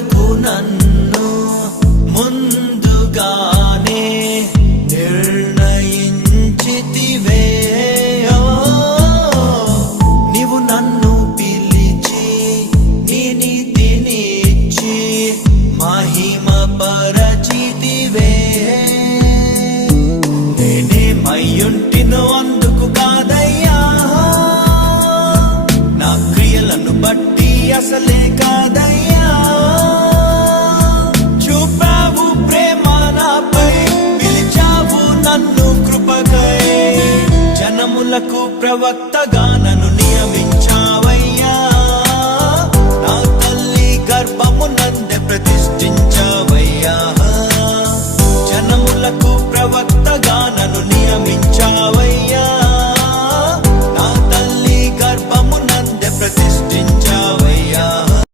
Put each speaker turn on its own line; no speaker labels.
కొరకు నన్ను ముందుగానే నిర్ణయించితివే. నీవు నన్ను పిలిచి నీ నీతినిచ్చి మహిమ పరచితివే నేనేమయ్యుంటినో అందుకు కాదయ్యా. నా క్రియలను బట్టి అసలే కృపకై జనములకు ప్రవక్తగానను